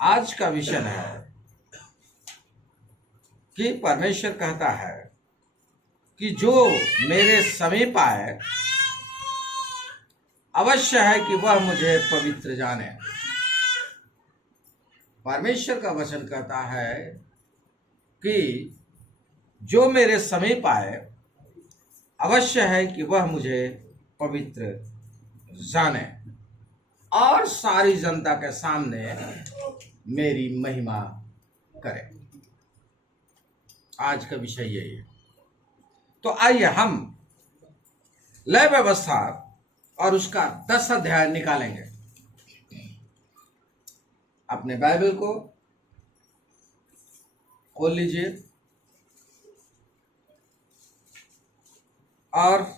आज का विषय है कि परमेश्वर कहता है कि जो मेरे समीप आए अवश्य है कि वह मुझे पवित्र जाने। परमेश्वर का वचन कहता है कि जो मेरे समीप आए अवश्य है कि वह मुझे पवित्र जाने और सारी जनता के सामने मेरी महिमा करे। आज का विषय यही है। तो आइए हम लय व्यवस्था और उसका 10 अध्याय निकालेंगे। अपने बाइबल को खोल लीजिए और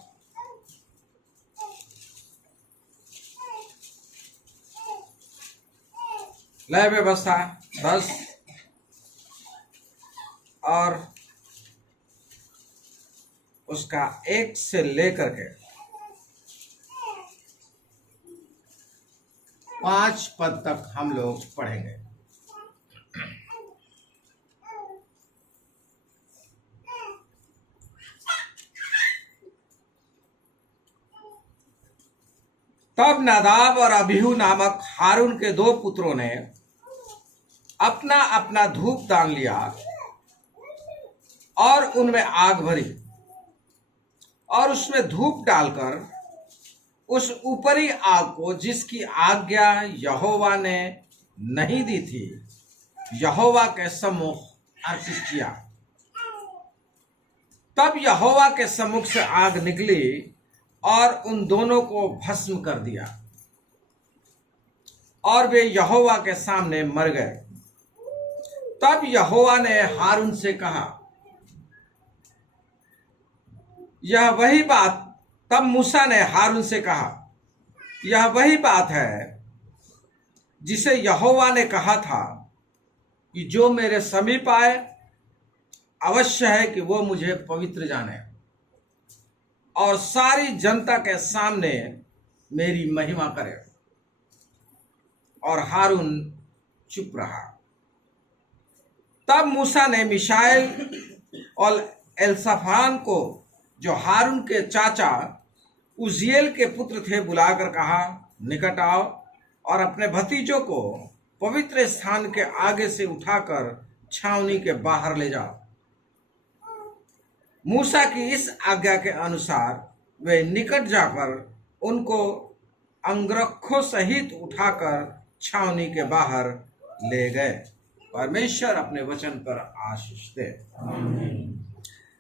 लय व्यवस्था 10 और उसका 1 से लेकर के 5 पद तक हम लोग पढ़ेंगे। तब नादाब और अबीहू नामक हारून के 2 पुत्रों ने अपना अपना धूप दान लिया और उनमें आग भरी और उसमें धूप डालकर उस ऊपरी आग को, जिसकी आज्ञा यहोवा ने नहीं दी थी, यहोवा के सम्मुख अर्पित किया। तब यहोवा के सम्मुख से आग निकली और उन दोनों को भस्म कर दिया और वे यहोवा के सामने मर गए। तब यहोवा ने हारून से कहा, यह वही बात तब मूसा ने हारून से कहा, यह वही बात है जिसे यहोवा ने कहा था कि जो मेरे समीप आए अवश्य है कि वो मुझे पवित्र जाने और सारी जनता के सामने मेरी महिमा करे। और हारून चुप रहा। तब मूसा ने मिशाएल और एलसाफान को, जो हारून के चाचा उजिएल के पुत्र थे, बुलाकर कहा, निकट आओ और अपने भतीजों को पवित्र स्थान के आगे से उठाकर छावनी के बाहर ले जाओ। मूसा की इस आज्ञा के अनुसार वे निकट जाकर उनको अंगरखों सहित उठाकर छावनी के बाहर ले गए। परमेश्वर अपने वचन पर आशीष दे।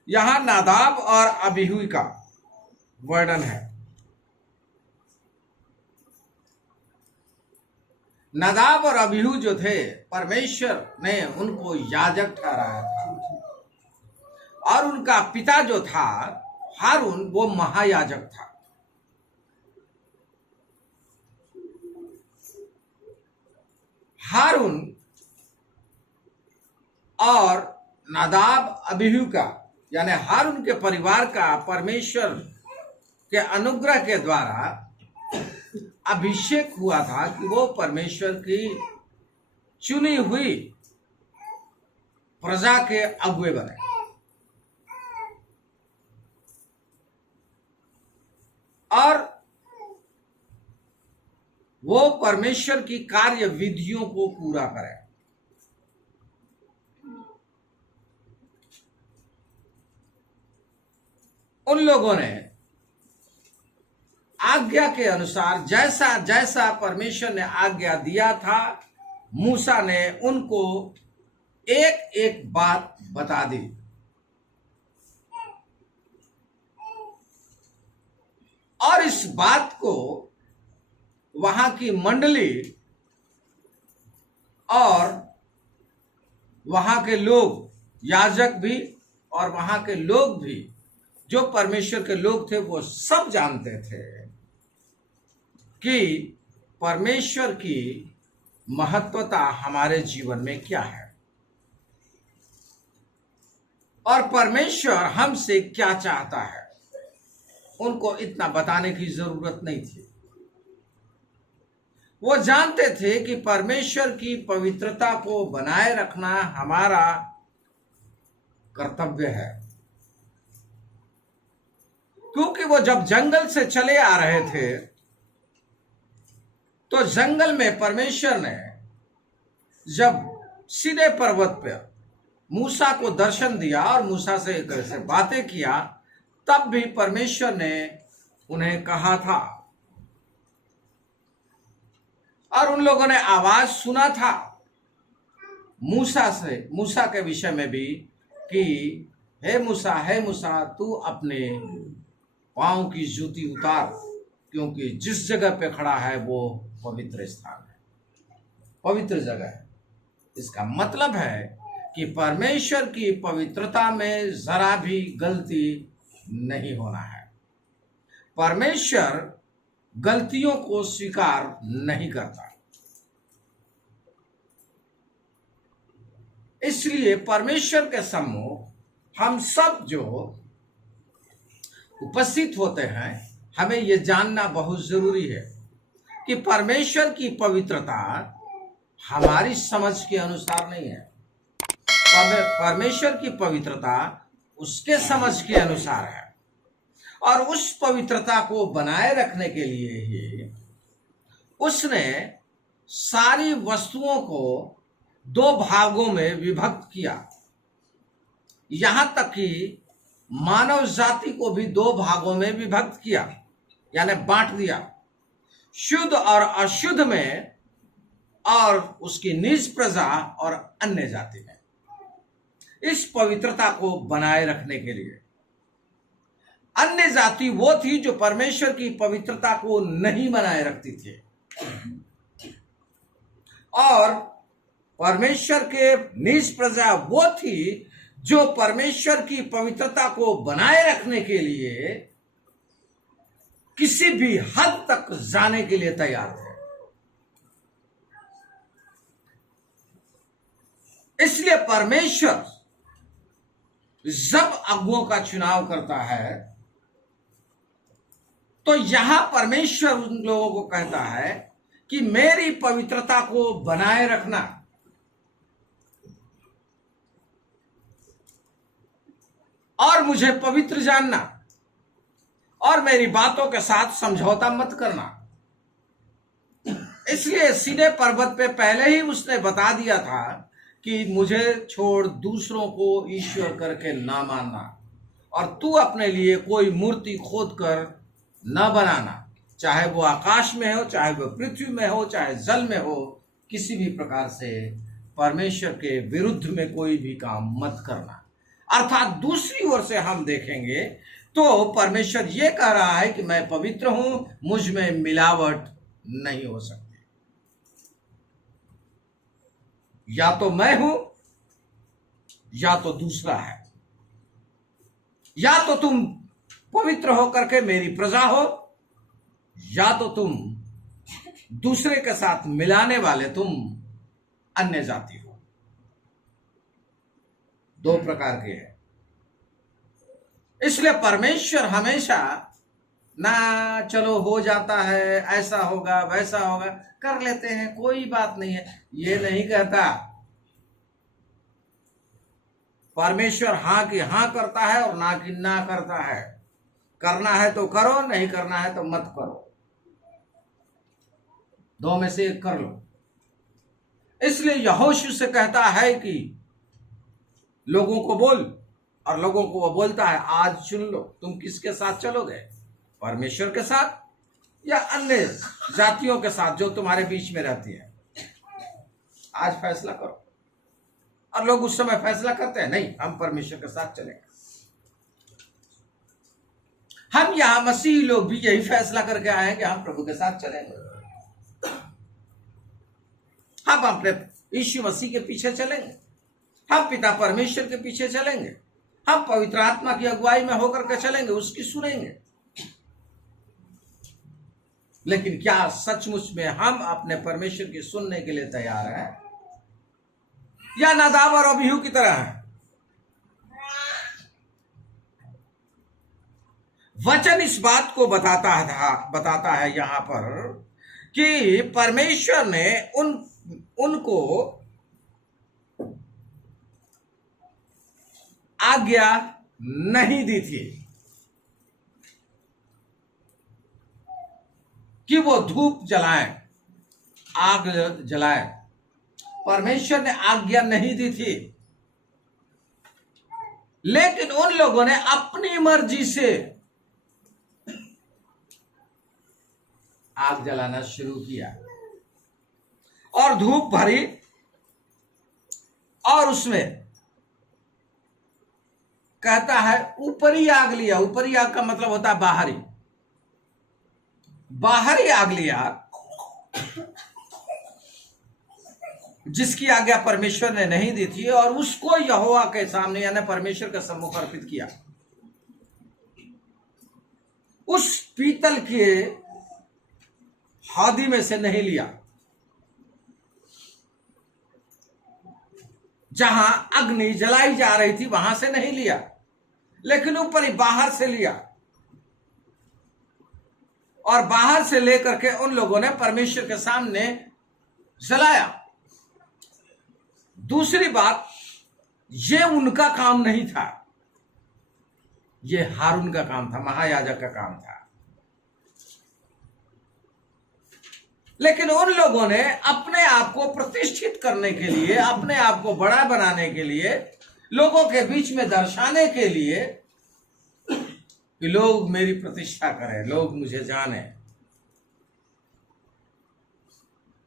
यहां नादाब और अबीहू का वर्णन है। नादाब और अबीहू जो थे, परमेश्वर ने उनको याजक ठहराया था और उनका पिता जो था हारून, वो महायाजक था। हारून और नादाब अबीहू का, यानी हारून के परिवार का परमेश्वर के अनुग्रह के द्वारा अभिषेक हुआ था कि वो परमेश्वर की चुनी हुई प्रजा के अगुवे बने। और वो परमेश्वर की कार्य विधियों को पूरा करें। उन लोगों ने आज्ञा के अनुसार जैसा जैसा परमेश्वर ने आज्ञा दिया था, मूसा ने उनको एक एक बात बता दी। और इस बात को वहां की मंडली और वहां के लोग, याजक भी और वहां के लोग भी, जो परमेश्वर के लोग थे, वो सब जानते थे कि परमेश्वर की महत्वता हमारे जीवन में क्या है और परमेश्वर हमसे क्या चाहता है। उनको इतना बताने की जरूरत नहीं थी। वो जानते थे कि परमेश्वर की पवित्रता को बनाए रखना हमारा कर्तव्य है, क्योंकि वो जब जंगल से चले आ रहे थे तो जंगल में परमेश्वर ने जब सीधे पर्वत पर मूसा को दर्शन दिया और मूसा से बातें किया, तब भी परमेश्वर ने उन्हें कहा था और उन लोगों ने आवाज सुना था मूसा के विषय में भी कि हे मूसा तू अपने पांव की जूती उतार, क्योंकि जिस जगह पे खड़ा है वो पवित्र स्थान है, पवित्र जगह है। इसका मतलब है कि परमेश्वर की पवित्रता में जरा भी गलती नहीं होना है। परमेश्वर गलतियों को स्वीकार नहीं करता, इसलिए परमेश्वर के सम्मुख हम सब जो उपस्थित होते हैं, हमें यह जानना बहुत जरूरी है कि परमेश्वर की पवित्रता हमारी समझ के अनुसार नहीं है। परमेश्वर की पवित्रता उसके समझ के अनुसार है, और उस पवित्रता को बनाए रखने के लिए ही उसने सारी वस्तुओं को दो भागों में विभक्त किया। यहां तक कि मानव जाति को भी दो भागों में विभक्त किया, यानी बांट दिया, शुद्ध और अशुद्ध में, और उसकी निज प्रजा और अन्य जाति में। इस पवित्रता को बनाए रखने के लिए अन्य जाति वो थी जो परमेश्वर की पवित्रता को नहीं बनाए रखती थी, और परमेश्वर के निज प्रजा वो थी जो परमेश्वर की पवित्रता को बनाए रखने के लिए किसी भी हद तक जाने के लिए तैयार थे। इसलिए परमेश्वर जब अगुओं का चुनाव करता है तो यहां परमेश्वर उन लोगों को कहता है कि मेरी पवित्रता को बनाए रखना, और मुझे पवित्र जानना, और मेरी बातों के साथ समझौता मत करना। इसलिए सीधे पर्वत पे पहले ही उसने बता दिया था कि मुझे छोड़ दूसरों को ईश्वर करके ना मानना, और तू अपने लिए कोई मूर्ति खोद कर न बनाना, चाहे वो आकाश में हो, चाहे वो पृथ्वी में हो, चाहे जल में हो। किसी भी प्रकार से परमेश्वर के विरुद्ध में कोई भी काम मत करना। अर्थात दूसरी ओर से हम देखेंगे तो परमेश्वर ये कह रहा है कि मैं पवित्र हूं, मुझ में मिलावट नहीं हो सकती। या तो मैं हूं या तो दूसरा है, या तो तुम पवित्र होकर के मेरी प्रजा हो, या तो तुम दूसरे के साथ मिलाने वाले तुम अन्य जाति हो। दो प्रकार के हैं। इसलिए परमेश्वर हमेशा ना चलो हो जाता है, ऐसा होगा वैसा होगा, कर लेते हैं, कोई बात नहीं है, ये नहीं कहता। परमेश्वर हां की हां करता है और ना की ना करता है। करना है तो करो, नहीं करना है तो मत करो, दो में से एक कर लो। इसलिए यहोशू से कहता है कि लोगों को बोल, और लोगों को वो बोलता है आज चुन लो तुम किसके साथ चलोगे, परमेश्वर के साथ या अन्य जातियों के साथ जो तुम्हारे बीच में रहती है। आज फैसला करो। और लोग उस समय फैसला करते हैं नहीं, हम परमेश्वर के साथ चलेंगे। हम यहां मसीही लोग भी यही फैसला करके आए हैं कि हम प्रभु के साथ चलेंगे, हम अपने यीशु मसीह के पीछे चलेंगे, हम पिता परमेश्वर के पीछे चलेंगे, हम पवित्र आत्मा की अगुवाई में होकर के चलेंगे, उसकी सुनेंगे। लेकिन क्या सचमुच में हम अपने परमेश्वर की सुनने के लिए तैयार हैं, या नादाब और अबीहू की तरह है? वचन इस बात को बताता है यहां पर कि परमेश्वर ने उनको आज्ञा नहीं दी थी कि वो धूप जलाएं, आग जलाएं। परमेश्वर ने आज्ञा नहीं दी थी, लेकिन उन लोगों ने अपनी मर्जी से आग जलाना शुरू किया और धूप भरी और उसमें कहता है ऊपरी आग लिया। ऊपरी आग का मतलब होता है बाहरी आग लिया, जिसकी आज्ञा परमेश्वर ने नहीं दी थी, और उसको यहोवा के सामने यानी परमेश्वर के सम्मुख अर्पित किया। उस पीतल के हादी में से नहीं लिया जहां अग्नि जलाई जा रही थी, वहां से नहीं लिया, लेकिन ऊपर ही बाहर से लिया। और बाहर से लेकर के उन लोगों ने परमेश्वर के सामने जलाया। दूसरी बात, ये उनका काम नहीं था, ये हारून का काम था, महायाजक का काम था। लेकिन उन लोगों ने अपने आप को प्रतिष्ठित करने के लिए, अपने आप को बड़ा बनाने के लिए, लोगों के बीच में दर्शाने के लिए कि लोग मेरी प्रतिष्ठा करें, लोग मुझे जाने,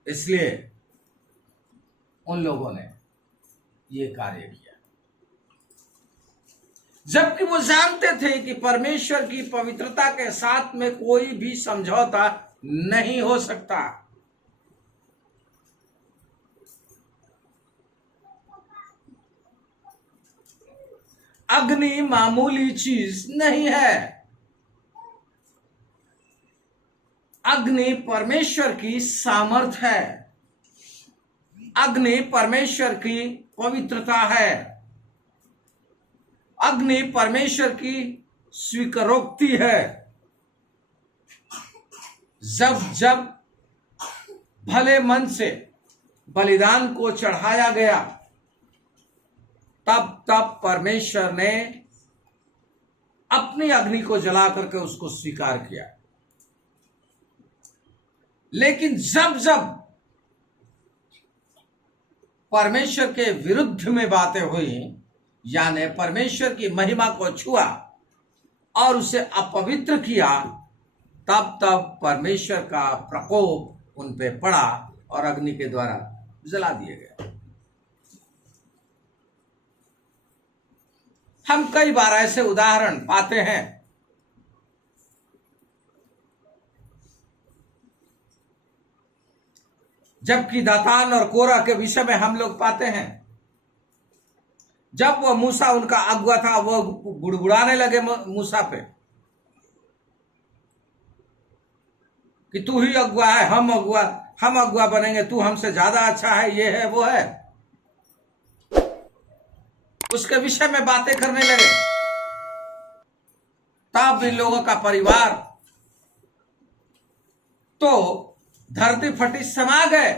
इसलिए उन लोगों ने ये कार्य किया, जबकि वो जानते थे कि परमेश्वर की पवित्रता के साथ में कोई भी समझौता नहीं हो सकता। अग्नि मामूली चीज नहीं है। अग्नि परमेश्वर की सामर्थ है, अग्नि परमेश्वर की पवित्रता है, अग्नि परमेश्वर की स्वीकारोक्ति है। जब भले मन से बलिदान को चढ़ाया गया, तब परमेश्वर ने अपनी अग्नि को जला करके उसको स्वीकार किया। लेकिन जब परमेश्वर के विरुद्ध में बातें हुई, यानी परमेश्वर की महिमा को छुआ और उसे अपवित्र किया, तब परमेश्वर का प्रकोप उन पे पड़ा और अग्नि के द्वारा जला दिए गए। हम कई बार ऐसे उदाहरण पाते हैं। जबकि दातान और कोरा के विषय में हम लोग पाते हैं, जब वो मूसा उनका अगुआ था, वो गुड़गुड़ाने लगे मूसा पे कि तू ही अगुआ है, हम अगुआ बनेंगे, तू हमसे ज्यादा अच्छा है, ये है वो है। उसके विषय में बातें करने लगे। तब इन लोगों का परिवार तो धरती फटी समा गए,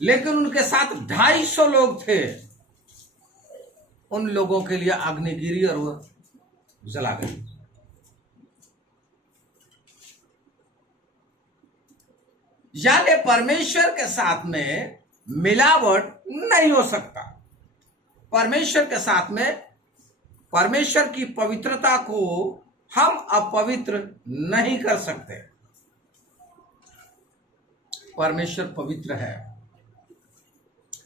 लेकिन उनके साथ 250 लोग थे। उन लोगों के लिए अग्नि गिरी और वो जला गई। यानी परमेश्वर के साथ में मिलावट नहीं हो सकता। परमेश्वर के साथ में, परमेश्वर की पवित्रता को हम अपवित्र नहीं कर सकते। परमेश्वर पवित्र है,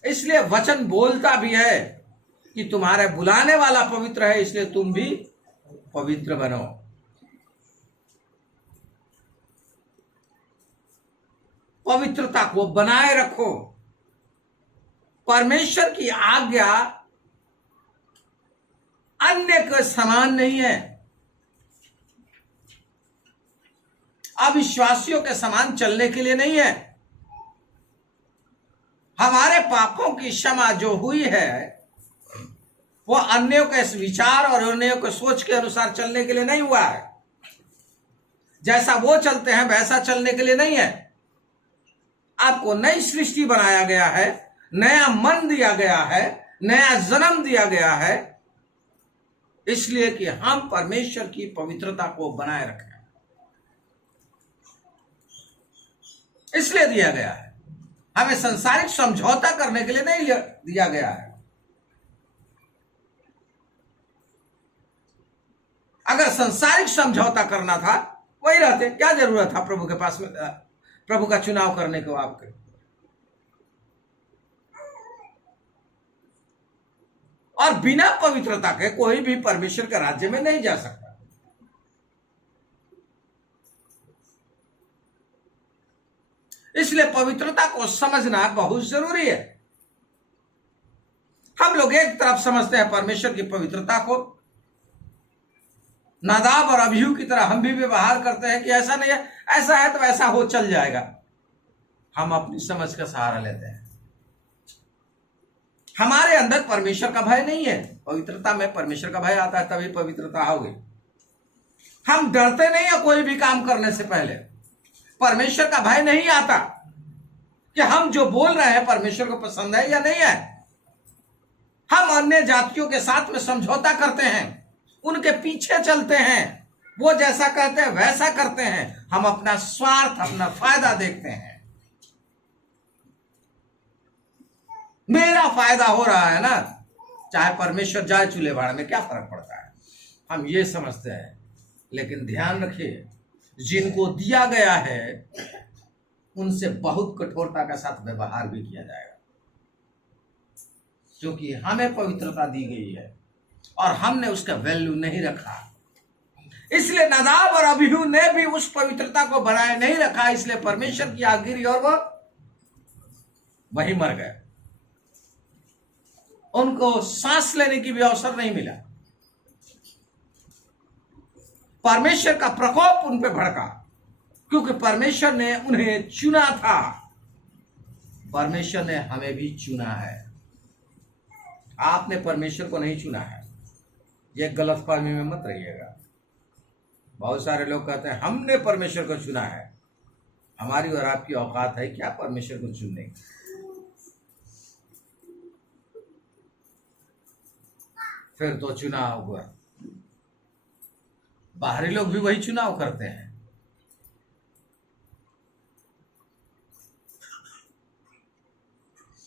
इसलिए वचन बोलता भी है कि तुम्हारे बुलाने वाला पवित्र है, इसलिए तुम भी पवित्र बनो। पवित्रता को बनाए रखो। परमेश्वर की आज्ञा अन्य के समान नहीं है, अविश्वासियों के समान चलने के लिए नहीं है। हमारे पापों की क्षमा जो हुई है, वो अन्यों के विचार और अन्यों के सोच के अनुसार चलने के लिए नहीं हुआ है। जैसा वो चलते हैं वैसा चलने के लिए नहीं है। आपको नई सृष्टि बनाया गया है, नया मन दिया गया है, नया जन्म दिया गया है, इसलिए कि हम परमेश्वर की पवित्रता को बनाए रखें, इसलिए दिया गया है। हमें सांसारिक समझौता करने के लिए नहीं दिया गया है। अगर सांसारिक समझौता करना था, वही रहते, क्या जरूरत था प्रभु के पास में, प्रभु का चुनाव करने को आपके। और बिना पवित्रता के कोई भी परमेश्वर के राज्य में नहीं जा सकता। इसलिए पवित्रता को समझना बहुत जरूरी है। हम लोग एक तरफ समझते हैं परमेश्वर की पवित्रता को, नादाब और अबीहू की तरह हम भी व्यवहार करते हैं कि ऐसा नहीं है, ऐसा है तो ऐसा हो, चल जाएगा। हम अपनी समझ का सहारा लेते हैं। हमारे अंदर परमेश्वर का भय नहीं है। पवित्रता में परमेश्वर का भय आता है, तभी पवित्रता होगी। हम डरते नहीं है कोई भी काम करने से पहले। परमेश्वर का भय नहीं आता कि हम जो बोल रहे हैं परमेश्वर को पसंद है या नहीं है। हम अन्य जातियों के साथ में समझौता करते हैं, उनके पीछे चलते हैं, वो जैसा कहते हैं वैसा करते हैं। हम अपना स्वार्थ, अपना फायदा देखते हैं। मेरा फायदा हो रहा है ना, चाहे परमेश्वर जाए चूल्हे भाड़ में, क्या फर्क पड़ता है, हम ये समझते हैं। लेकिन ध्यान रखिए, जिनको दिया गया है उनसे बहुत कठोरता के साथ व्यवहार भी किया जाएगा, क्योंकि हमें पवित्रता दी गई है और हमने उसका वैल्यू नहीं रखा। इसलिए नादाब और अबीहू ने भी उस पवित्रता को बनाए नहीं रखा, इसलिए परमेश्वर की आग गिरी और वो वही मर गए। उनको सांस लेने की भी अवसर नहीं मिला। परमेश्वर का प्रकोप उन पे भड़का, क्योंकि परमेश्वर ने उन्हें चुना था। परमेश्वर ने हमें भी चुना है। आपने परमेश्वर को नहीं चुना है, ये गलतफहमी में मत रहिएगा। बहुत सारे लोग कहते हैं हमने परमेश्वर को चुना है। हमारी और आपकी औकात है क्या परमेश्वर को चुनने की? फिर तो चुनाव हुआ। बाहरी लोग भी वही चुनाव करते हैं।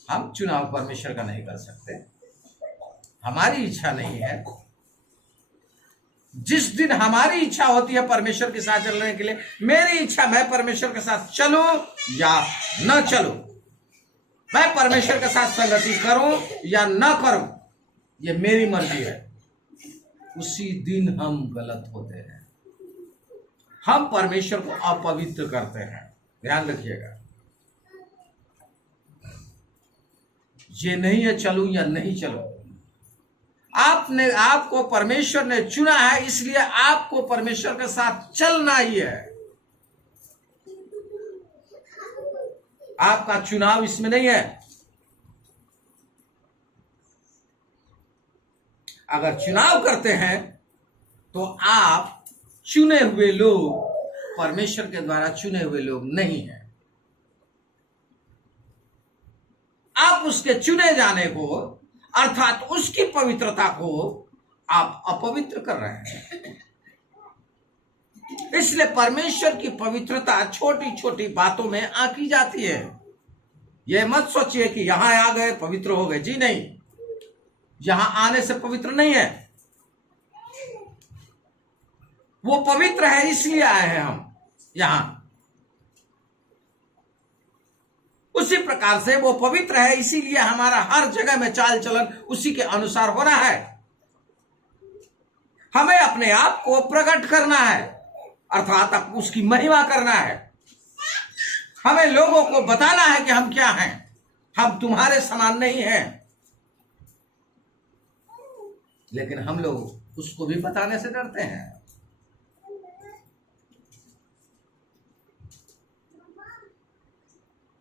हम चुनाव परमेश्वर का नहीं कर सकते, हमारी इच्छा नहीं है। जिस दिन हमारी इच्छा होती है परमेश्वर के साथ चलने के लिए, मेरी इच्छा मैं परमेश्वर के साथ चलूं या न चलूं, मैं परमेश्वर के साथ संगति करूं या न करूं, ये मेरी मर्जी है, उसी दिन हम गलत होते हैं। हम परमेश्वर को अपवित्र करते हैं। ध्यान रखिएगा, ये नहीं है चलूं या नहीं चलूं। आपको परमेश्वर ने चुना है, इसलिए आपको परमेश्वर के साथ चलना ही है। आपका चुनाव इसमें नहीं है। अगर चुनाव करते हैं तो आप चुने हुए लोग, परमेश्वर के द्वारा चुने हुए लोग नहीं हैं। आप उसके चुने जाने को, अर्थात उसकी पवित्रता को आप अपवित्र कर रहे हैं। इसलिए परमेश्वर की पवित्रता छोटी छोटी बातों में आंकी जाती है। यह मत सोचिए कि यहां आ गए पवित्र हो गए, जी नहीं। यहां आने से पवित्र नहीं है, वो पवित्र है इसलिए आए हैं हम यहां। उसी प्रकार से वो पवित्र है, इसीलिए हमारा हर जगह में चाल चलन उसी के अनुसार होना है। हमें अपने आप को प्रकट करना है, अर्थात उसकी महिमा करना है। हमें लोगों को बताना है कि हम क्या हैं, हम तुम्हारे समान नहीं हैं। लेकिन हम लोग उसको भी बताने से डरते हैं।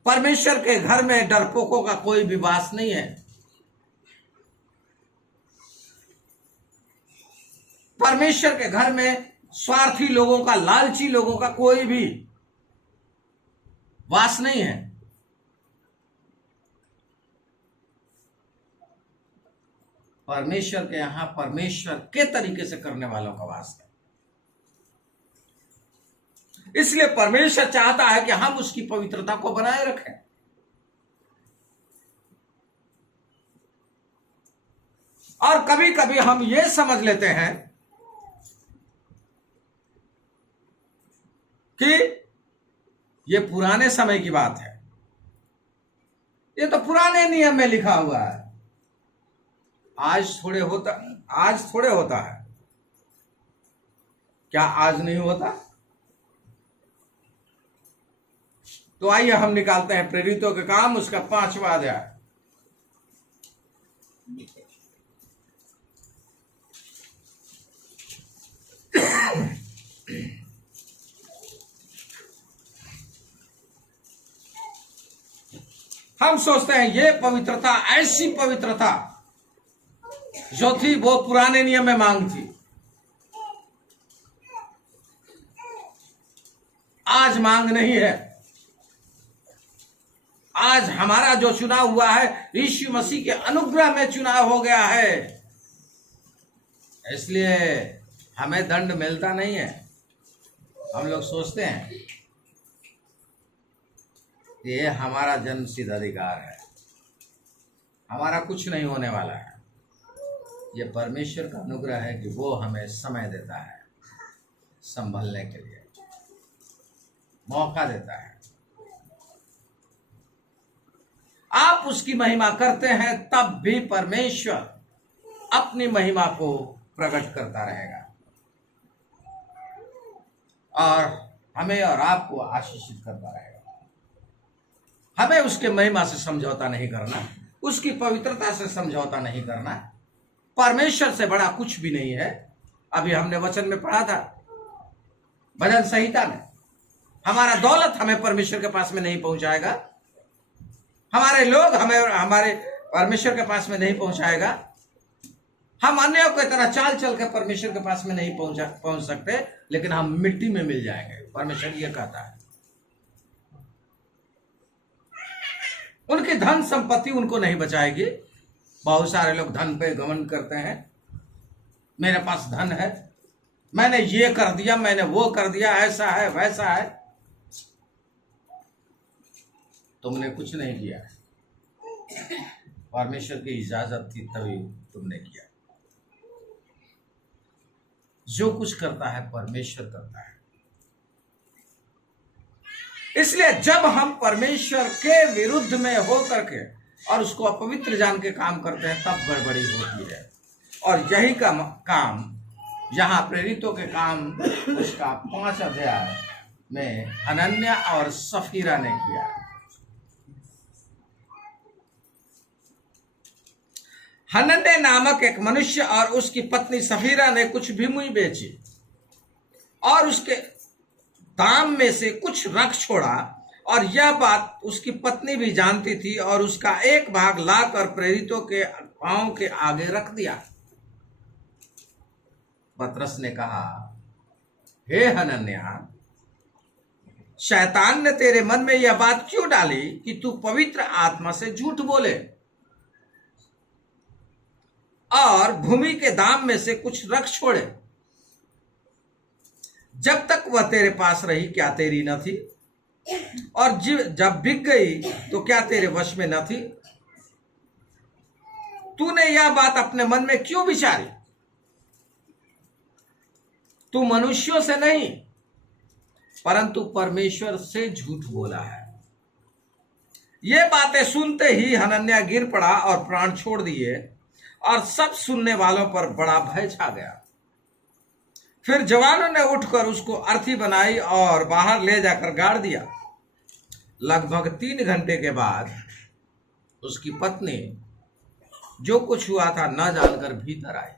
परमेश्वर के घर में डरपोकों का कोई भी वास नहीं है। परमेश्वर के घर में स्वार्थी लोगों का, लालची लोगों का कोई भी वास नहीं है। परमेश्वर के यहाँ परमेश्वर के तरीके से करने वालों का वास है। इसलिए परमेश्वर चाहता है कि हम उसकी पवित्रता को बनाए रखें। और कभी कभी हम ये समझ लेते हैं कि ये पुराने समय की बात है, ये तो पुराने नियम में लिखा हुआ है, आज थोड़े होता है। क्या आज नहीं होता? तो आइए हम निकालते हैं प्रेरितों के काम उसका 5वां अध्याय। हम सोचते हैं ये पवित्रता, ऐसी पवित्रता जो थी वो पुराने नियम में मांग थी, आज मांग नहीं है। आज हमारा जो चुनाव हुआ है यीशु मसीह के अनुग्रह में चुनाव हो गया है, इसलिए हमें दंड मिलता नहीं है। हम लोग सोचते हैं ये हमारा जन्मसिद्ध अधिकार है, हमारा कुछ नहीं होने वाला है। ये परमेश्वर का अनुग्रह है कि वो हमें समय देता है, संभलने के लिए मौका देता है। आप उसकी महिमा करते हैं तब भी परमेश्वर अपनी महिमा को प्रकट करता रहेगा और हमें और आपको आशीषित करता रहेगा। हमें उसके महिमा से समझौता नहीं करना, उसकी पवित्रता से समझौता नहीं करना। परमेश्वर से बड़ा कुछ भी नहीं है। अभी हमने वचन में पढ़ा था, भजन संहिता में, हमारा दौलत हमें परमेश्वर के पास में नहीं पहुंचाएगा, हमारे लोग हमारे परमेश्वर के पास में नहीं पहुंचाएगा। हम अन्यों की तरह चाल चल के परमेश्वर के पास में नहीं पहुंच सकते, लेकिन हम मिट्टी में मिल जाएंगे। परमेश्वर ये कहता है। उनकी धन संपत्ति उनको नहीं बचाएगी। बहुत सारे लोग धन पे घमंड करते हैं, मेरे पास धन है, मैंने ये कर दिया, मैंने वो कर दिया, ऐसा है वैसा है। तुमने कुछ नहीं किया, परमेश्वर की इजाजत थी तभी तुमने किया। जो कुछ करता है परमेश्वर करता है। इसलिए जब हम परमेश्वर के विरुद्ध में हो करके और उसको अपवित्र जान के काम करते हैं तब गड़बड़ी होती है। और यही का काम यहाँ प्रेरितों के काम उसका 5 अध्याय में हनन्या और सफीरा ने किया। हनन्या नामक एक मनुष्य और उसकी पत्नी सफीरा ने कुछ भूमि बेची और उसके दाम में से कुछ रख छोड़ा, और यह बात उसकी पत्नी भी जानती थी, और उसका एक भाग लाकर प्रेरितों के पांव के आगे रख दिया। पतरस ने कहा, हे हनन्या, शैतान ने तेरे मन में यह बात क्यों डाली कि तू पवित्र आत्मा से झूठ बोले और भूमि के दाम में से कुछ रख छोड़े? जब तक वह तेरे पास रही क्या तेरी न थी? और जब बिक गई तो क्या तेरे वश में न थी? तूने यह बात अपने मन में क्यों विचारी? तू मनुष्यों से नहीं परंतु परमेश्वर से झूठ बोला है। ये बातें सुनते ही हनन्या गिर पड़ा और प्राण छोड़ दिए, और सब सुनने वालों पर बड़ा भय छा गया। फिर जवानों ने उठकर उसको अर्थी बनाई और बाहर ले जाकर गाड़ दिया। लगभग 3 घंटे के बाद उसकी पत्नी जो कुछ हुआ था न जानकर भीतर आई।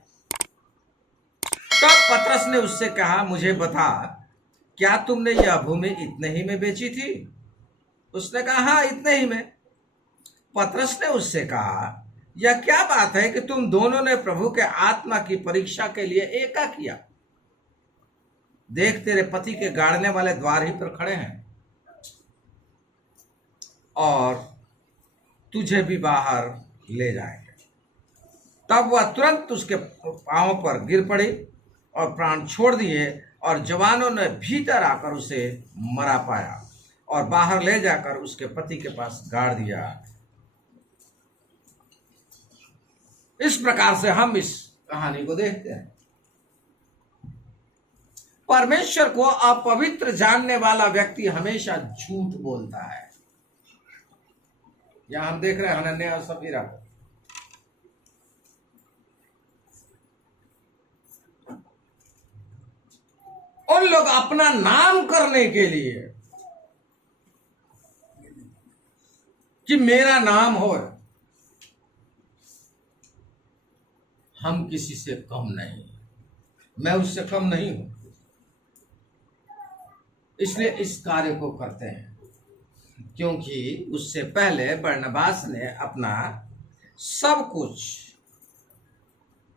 तब पतरस ने उससे कहा, मुझे बता, क्या तुमने यह भूमि इतने ही में बेची थी? उसने कहा, हाँ, इतने ही में। पतरस ने उससे कहा, यह क्या बात है कि तुम दोनों ने प्रभु के आत्मा की परीक्षा के लिए एका किया? देख, तेरे पति के गाड़ने वाले द्वार ही पर खड़े हैं और तुझे भी बाहर ले जाएंगे। तब वह तुरंत उसके पांव पर गिर पड़ी और प्राण छोड़ दिए, और जवानों ने भीतर आकर उसे मरा पाया और बाहर ले जाकर उसके पति के पास गाड़ दिया। इस प्रकार से हम इस कहानी को देखते हैं। परमेश्वर को अपवित्र जानने वाला व्यक्ति हमेशा झूठ बोलता है। यहां हम देख रहे हैं हनन्याह और सफीरा को। उन लोग अपना नाम करने के लिए कि मेरा नाम हो, हम किसी से कम नहीं, मैं उससे कम नहीं हूं, इसलिए इस कार्य को करते हैं। क्योंकि उससे पहले बरनबास ने अपना सब कुछ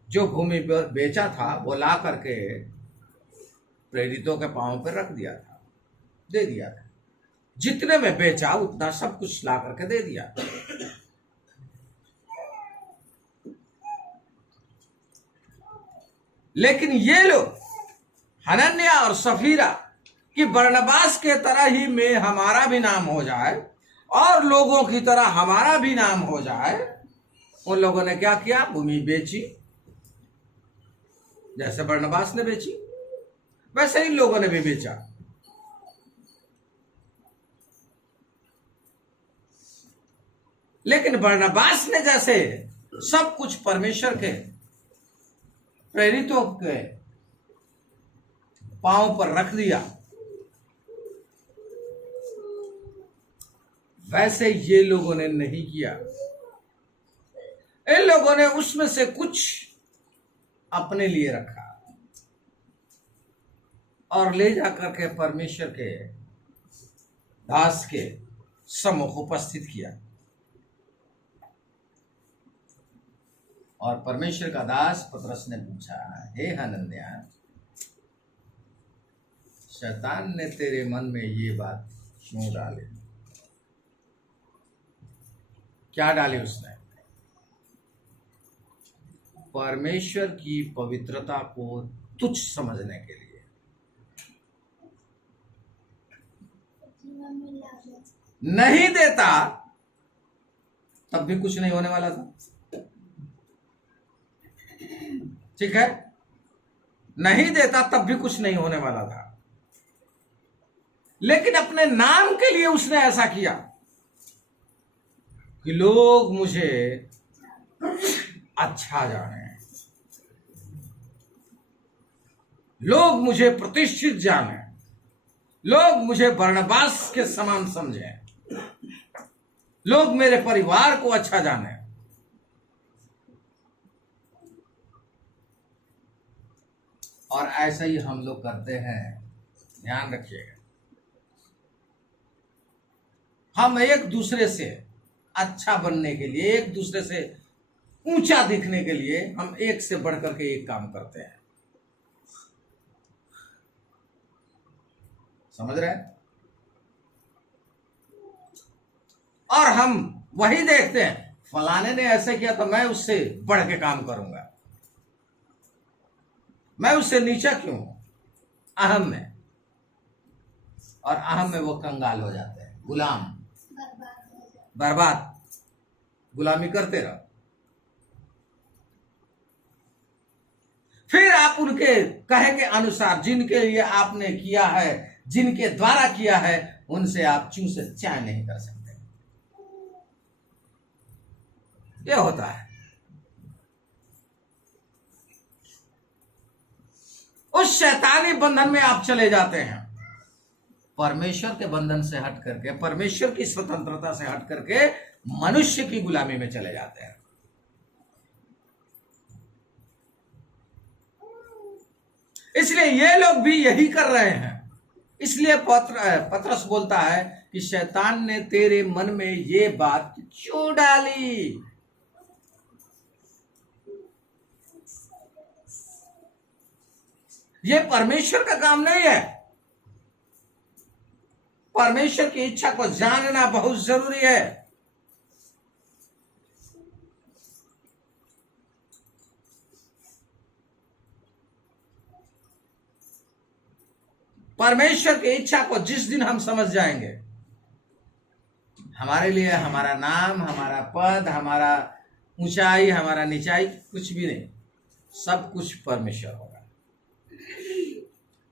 जो भूमि पर बेचा था वो ला करके प्रेरितों के पांव पर रख दिया था, दे दिया था। जितने में बेचा उतना सब कुछ ला करके दे दिया। लेकिन ये लोग हनन्याह और सफीरा कि बरनबास के तरह ही में हमारा भी नाम हो जाए और लोगों की तरह हमारा भी नाम हो जाए, उन लोगों ने क्या किया? भूमि बेची। जैसे बरनबास ने बेची वैसे इन लोगों ने भी बेचा। लेकिन बरनबास ने जैसे सब कुछ परमेश्वर के प्रेरितों के पांव पर रख दिया, वैसे ये लोगों ने नहीं किया। इन लोगों ने उसमें से कुछ अपने लिए रखा और ले जाकर के परमेश्वर के दास के सम्मुख उपस्थित किया। और परमेश्वर का दास पतरस ने पूछा, हे हनन्याह, शैतान ने तेरे मन में ये बात क्यों डाली? क्या डाली उसने? परमेश्वर की पवित्रता को तुच्छ समझने के लिए। नहीं देता तब भी कुछ नहीं होने वाला था। ठीक है, नहीं देता तब भी कुछ नहीं होने वाला था। लेकिन अपने नाम के लिए उसने ऐसा किया कि लोग मुझे अच्छा जाने, लोग मुझे प्रतिष्ठित जाने, लोग मुझे बरनबास के समान समझें, लोग मेरे परिवार को अच्छा जाने। और ऐसा ही हम लोग करते हैं, ध्यान रखिएगा। हम एक दूसरे से अच्छा बनने के लिए, एक दूसरे से ऊंचा दिखने के लिए हम एक से बढ़कर के एक काम करते हैं। समझ रहे हैं? और हम वही देखते हैं, फलाने ने ऐसे किया तो मैं उससे बढ़ के काम करूंगा, मैं उससे नीचा क्यों? अहम में। और अहम में वो कंगाल हो जाते हैं, गुलाम, बर्बाद, गुलामी करते रहो। फिर आप उनके कहे के अनुसार जिनके लिए आपने किया है, जिनके द्वारा किया है, उनसे आप चूं से चाय नहीं कर सकते। यह होता है। उस शैतानी बंधन में आप चले जाते हैं। परमेश्वर के बंधन से हट करके, परमेश्वर की स्वतंत्रता से हट करके मनुष्य की गुलामी में चले जाते हैं। इसलिए ये लोग भी यही कर रहे हैं। इसलिए पतरस बोलता है कि शैतान ने तेरे मन में ये बात क्यों डाली? ये परमेश्वर का काम नहीं है। परमेश्वर की इच्छा को जानना बहुत जरूरी है। परमेश्वर की इच्छा को जिस दिन हम समझ जाएंगे, हमारे लिए हमारा नाम, हमारा पद, हमारा ऊंचाई, हमारा नीचाई कुछ भी नहीं, सब कुछ परमेश्वर होगा।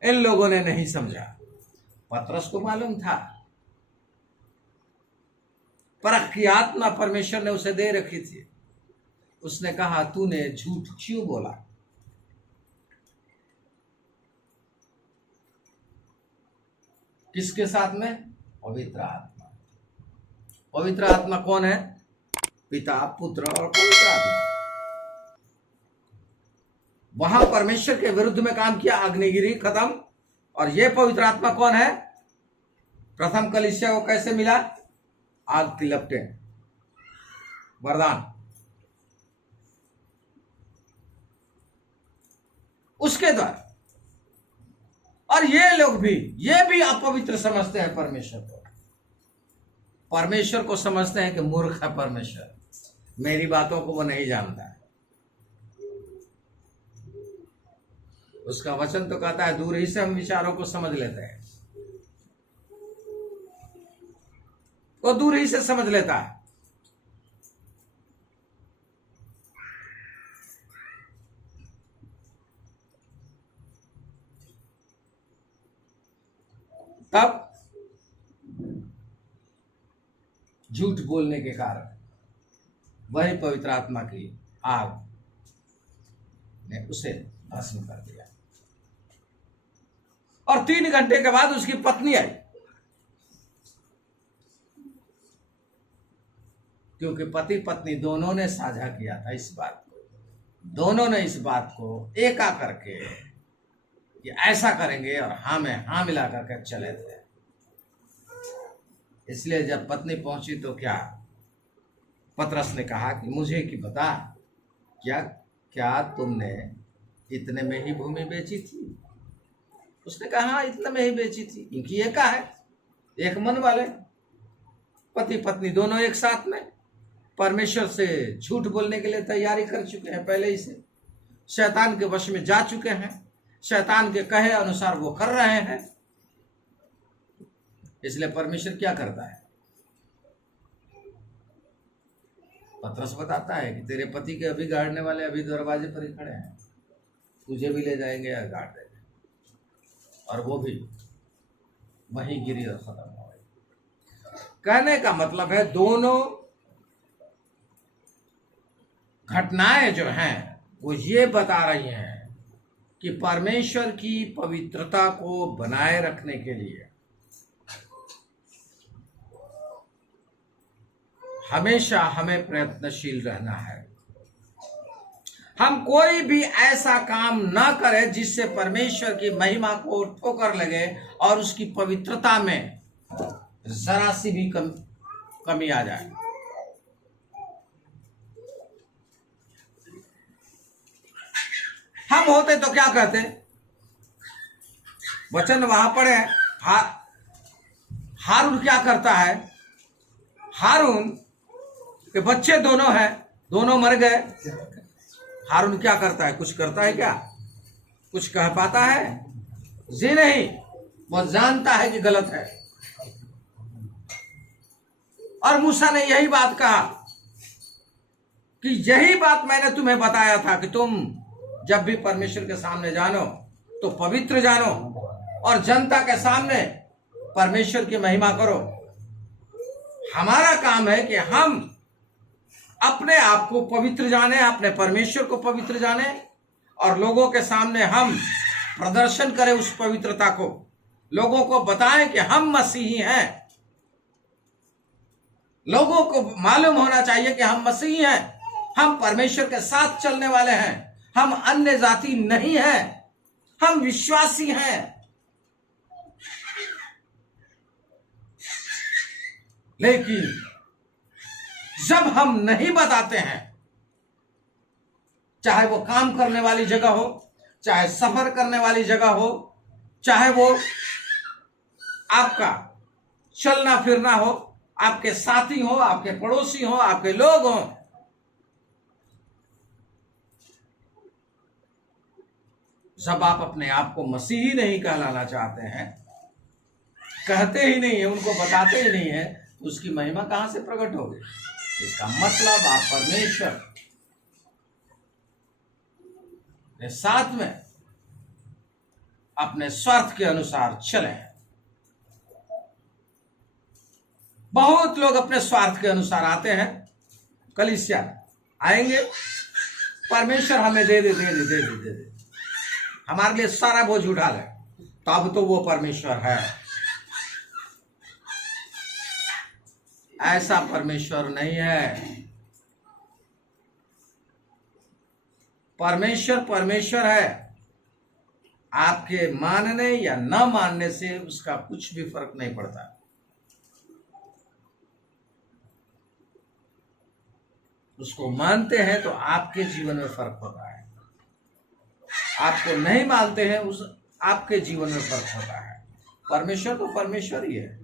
इन लोगों ने नहीं समझा। पतरस को मालूम था, परख की आत्मा परमेश्वर ने उसे दे रखी थी। उसने कहा, तूने झूठ क्यों बोला? किसके साथ में? पवित्र आत्मा। पवित्र आत्मा कौन है? पिता, पुत्र और पवित्र आत्मा। वहां परमेश्वर के विरुद्ध में काम किया, अग्निगिरी खत्म। और ये पवित्र आत्मा कौन है? प्रथम कलीसिया को कैसे मिला? आग की लपटें, वरदान। उसके द्वारा। और ये लोग भी, ये भी अपवित्र समझते हैं परमेश्वर को। परमेश्वर को समझते हैं कि मूर्ख है परमेश्वर, मेरी बातों को वो नहीं जानता है। उसका वचन तो कहता है, दूर ही से हम विचारों को समझ लेते हैं। वो दूर ही से समझ लेता है। तब झूठ बोलने के कारण वही पवित्र आत्मा की आग ने उसे भस्म कर दिया। और 3 घंटे के बाद उसकी पत्नी आई, क्योंकि पति पत्नी दोनों ने साझा किया था इस बात को। दोनों ने इस बात को एका करके कि ऐसा करेंगे, और हाँ में हाँ मिला करके चले थे। इसलिए जब पत्नी पहुंची तो क्या पतरस ने कहा कि मुझे कि बता, क्या तुमने इतने में ही भूमि बेची थी? उसने कहा, हाँ, इतने में ही बेची थी। क्योंकि एका है, एक मन वाले पति पत्नी दोनों एक साथ में परमेश्वर से झूठ बोलने के लिए तैयारी कर चुके हैं, पहले ही से शैतान के वश में जा चुके हैं। शैतान के कहे अनुसार वो कर रहे हैं। इसलिए परमेश्वर क्या करता है? पतरस बताता है कि तेरे पति के अभी गाड़ने वाले अभी दरवाजे पर ही खड़े हैं, तुझे भी ले जाएंगे या गाड़ देंगे। और वो भी वहीं गिरी और खत्म हो गई। कहने का मतलब है, दोनों घटनाएं जो हैं वो ये बता रही हैं कि परमेश्वर की पवित्रता को बनाए रखने के लिए हमेशा हमें प्रयत्नशील रहना है। हम कोई भी ऐसा काम ना करें जिससे परमेश्वर की महिमा को ठोकर लगे और उसकी पवित्रता में जरा सी भी कमी आ जाए। हम होते तो क्या कहते? वचन वहां पड़े। हारून क्या करता है? हारून के बच्चे दोनों हैं, दोनों मर गए। हारून क्या करता है? कुछ करता है क्या? कुछ कह पाता है? जी नहीं। वो जानता है कि गलत है। और मूसा ने यही बात कहा कि यही बात मैंने तुम्हें बताया था कि तुम जब भी परमेश्वर के सामने जानो तो पवित्र जानो और जनता के सामने परमेश्वर की महिमा करो। हमारा काम है कि हम अपने आप को पवित्र जाने, अपने परमेश्वर को पवित्र जाने और लोगों के सामने हम प्रदर्शन करें उस पवित्रता को। लोगों को बताएं कि हम मसीही हैं। लोगों को मालूम होना चाहिए कि हम मसीही हैं, हम परमेश्वर के साथ चलने वाले हैं, हम अन्य जाति नहीं हैं, हम विश्वासी हैं। लेकिन जब हम नहीं बताते हैं, चाहे वो काम करने वाली जगह हो, चाहे सफर करने वाली जगह हो, चाहे वो आपका चलना फिरना हो, आपके साथी हो, आपके पड़ोसी हो, आपके लोग हो, जब आप अपने आप को मसीही नहीं कहलाना चाहते हैं कहते ही नहीं है, उनको बताते ही नहीं है, तो उसकी महिमा कहां से प्रकट होगी? इसका मतलब आप परमेश्वर के साथ में अपने स्वार्थ के अनुसार चले हैं। बहुत लोग अपने स्वार्थ के अनुसार आते हैं, कलीसिया आएंगे, परमेश्वर हमें दे दे दे दे दे दे दे दे, हमारे लिए सारा बोझ उठा ले, तब तो वो परमेश्वर है। ऐसा परमेश्वर नहीं है। परमेश्वर परमेश्वर है। आपके मानने या न मानने से उसका कुछ भी फर्क नहीं पड़ता। उसको मानते हैं तो आपके जीवन में फर्क होता है, आपको नहीं मानते हैं उस आपके जीवन में फर्क होता है। परमेश्वर तो परमेश्वर ही है,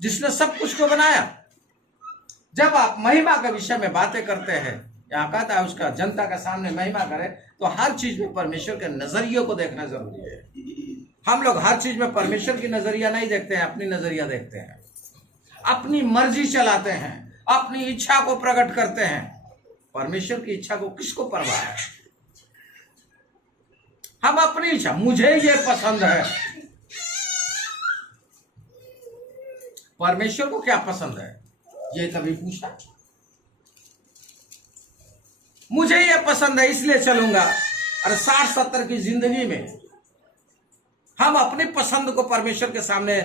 जिसने सब कुछ को बनाया। जब आप महिमा के विषय में बातें करते हैं, यहाँ कहता है उसका जनता के सामने महिमा करे, तो हर चीज में परमेश्वर के नजरिए को देखना जरूरी है। हम लोग हर चीज में परमेश्वर की नजरिया नहीं देखते हैं, अपनी नजरिया देखते हैं, अपनी मर्जी चलाते हैं, अपनी इच्छा को प्रकट करते हैं। परमेश्वर की इच्छा को किसको परवाह है? हम अपनी इच्छा, मुझे ये पसंद है। परमेश्वर को क्या पसंद है ये कभी पूछा? मुझे ये पसंद है इसलिए चलूंगा। और 60-70 की जिंदगी में हम अपनी पसंद को परमेश्वर के सामने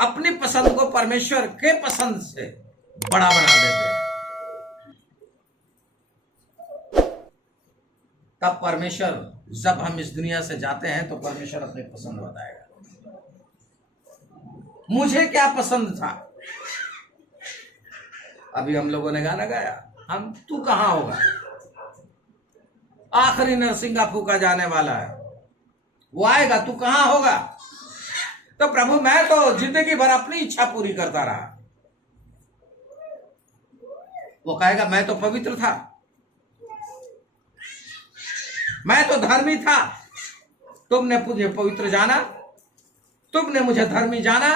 अपनी पसंद को परमेश्वर के पसंद से बड़ा बना देते हैं। तब परमेश्वर, जब हम इस दुनिया से जाते हैं तो परमेश्वर अपनी पसंद बताएगा। मुझे क्या पसंद था? अभी हम लोगों ने गाना गाया, हम तू कहां होगा, आखिरी नरसिंगा फूका जाने वाला है, वो आएगा, तू कहां होगा? तो प्रभु मैं तो जिंदगी भर अपनी इच्छा पूरी करता रहा। वो कहेगा मैं तो पवित्र था, मैं तो धर्मी था, तुमने मुझे पवित्र जाना, तुमने मुझे धर्मी जाना।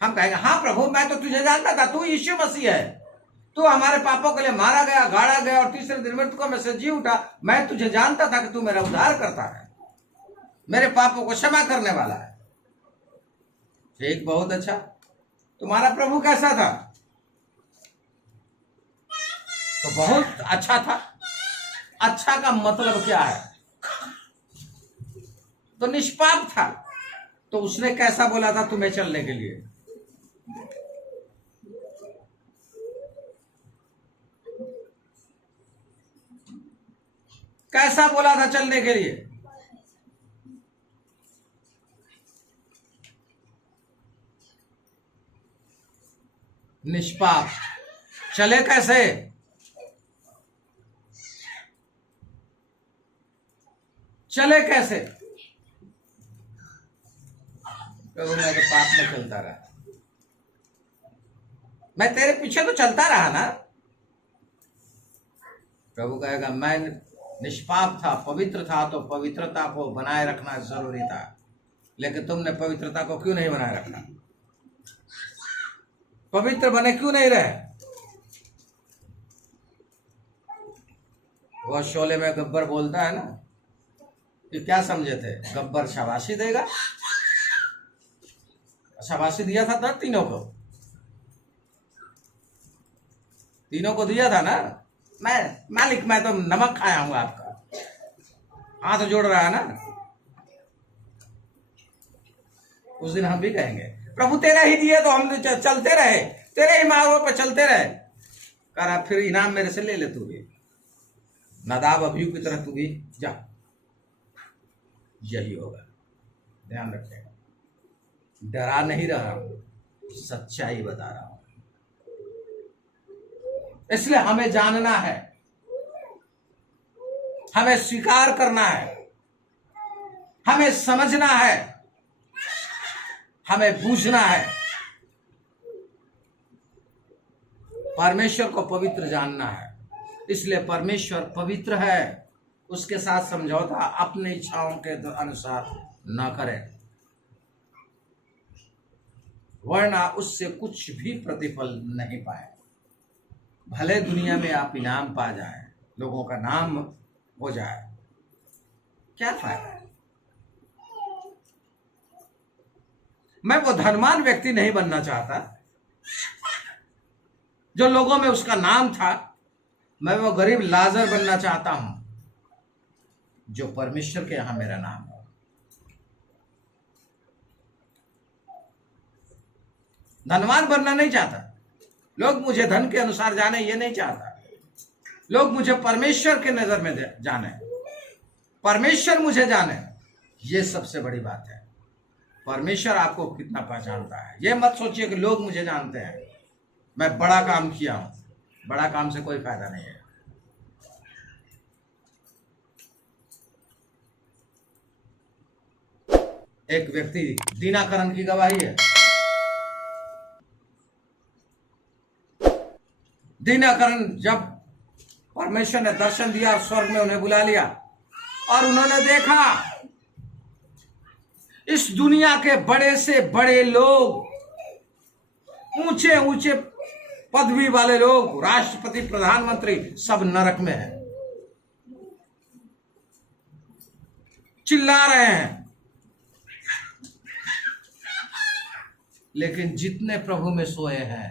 हम कहेंगे हाँ प्रभु मैं तो तुझे जानता था, तू यीशु मसीह है, तू हमारे पापों के लिए मारा गया, गाड़ा गया और तीसरे दिन मृतकों में से जी उठा। मैं तुझे जानता था कि तू मेरा उद्धार करता है, मेरे पापों को क्षमा करने वाला है। ठीक, बहुत अच्छा। तुम्हारा प्रभु कैसा था? तो बहुत अच्छा था। अच्छा का मतलब क्या है? तो निष्पाप था। तो उसने कैसा बोला था तुम्हें चलने के लिए? कैसा बोला था चलने के लिए? निष्पाप। चले कैसे? चले कैसे? प्रभु मैं तो पाप में चलता रहा, मैं तेरे पीछे तो चलता रहा ना। प्रभु कहेगा मैं निष्पाप था, पवित्र था, तो पवित्रता को बनाए रखना जरूरी था, लेकिन तुमने पवित्रता को क्यों नहीं बनाए रखा? पवित्र बने क्यों नहीं रहे? वह शोले में गब्बर बोलता है ना कि क्या समझे थे, गब्बर शाबाशी देगा। शाबाशी दिया था ना तीनों को दिया था ना। मैं मालिक, मैं तो नमक खाया हूं आपका, हाथ जोड़ रहा है ना। उस दिन हम भी कहेंगे प्रभु तेरा ही दिए तो हम चलते रहे, तेरे ही मार्गों पर चलते रहे। कहा फिर इनाम मेरे से ले ले तू भी, नदाब अभियू की तरह तू भी जा। यही होगा, ध्यान रखेगा। डरा नहीं रहा हूं, सच्चाई बता रहा हूं। इसलिए हमें जानना है, हमें स्वीकार करना है, हमें समझना है, हमें बूझना है। परमेश्वर को पवित्र जानना है। इसलिए परमेश्वर पवित्र है। उसके साथ समझौता अपनी इच्छाओं के अनुसार न करें, वरना उससे कुछ भी प्रतिफल नहीं पाए। भले दुनिया में आप इनाम पा जाएं, लोगों का नाम हो जाए, क्या फायदा है? मैं वो धनवान व्यक्ति नहीं बनना चाहता जो लोगों में उसका नाम था। मैं वो गरीब लाजर बनना चाहता हूं जो परमेश्वर के यहां मेरा नाम हो। धनवान बनना नहीं चाहता, लोग मुझे धन के अनुसार जाने ये नहीं चाहता। लोग मुझे परमेश्वर के नजर में जाने, परमेश्वर मुझे जाने, ये सबसे बड़ी बात है। परमेश्वर आपको कितना पहचानता है। ये मत सोचिए कि लोग मुझे जानते हैं, मैं बड़ा काम किया हूं। बड़ा काम से कोई फायदा नहीं है। एक व्यक्ति दीनाकरण की गवाही है। दीनाकरण जब परमेश्वर ने दर्शन दिया, स्वर्ग में उन्हें बुला लिया और उन्होंने देखा इस दुनिया के बड़े से बड़े लोग, ऊंचे ऊंचे पदवी वाले लोग, राष्ट्रपति, प्रधानमंत्री, सब नरक में हैं, चिल्ला रहे हैं। लेकिन जितने प्रभु में सोए हैं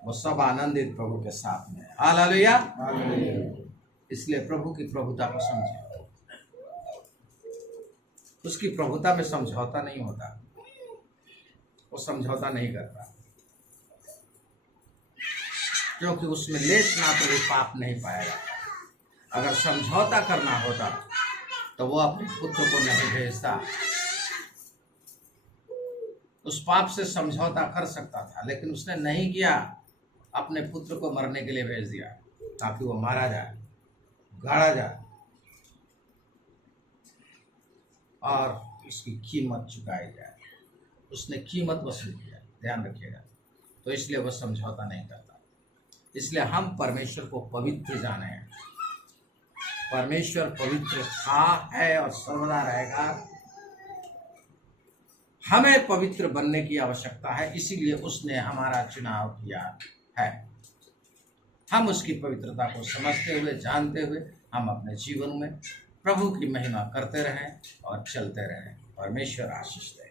वो सब आनंदित प्रभु के साथ में। हालेलुया। इसलिए प्रभु की प्रभुता को समझे। उसकी प्रभुता में समझौता नहीं होता, वो समझौता नहीं करता, क्योंकि उसमें लेश मात्र भी पाप नहीं पाया जाता। अगर समझौता करना होता तो वो अपने पुत्र को नहीं भेजता। उस पाप से समझौता कर सकता था, लेकिन उसने नहीं किया। अपने पुत्र को मरने के लिए भेज दिया ताकि वो मारा जाए, गाड़ा जाए और उसकी कीमत चुकाई जाए। उसने कीमत वसूल किया, ध्यान रखिएगा। तो इसलिए वो समझौता नहीं करता। इसलिए हम परमेश्वर को पवित्र जाने। परमेश्वर पवित्र था, है और सर्वदा रहेगा। हमें पवित्र बनने की आवश्यकता है, इसीलिए उसने हमारा चुनाव किया है। हम उसकी पवित्रता को समझते हुए, जानते हुए हम अपने जीवन में प्रभु की महिमा करते रहें और चलते रहें। परमेश्वर आशीष दे।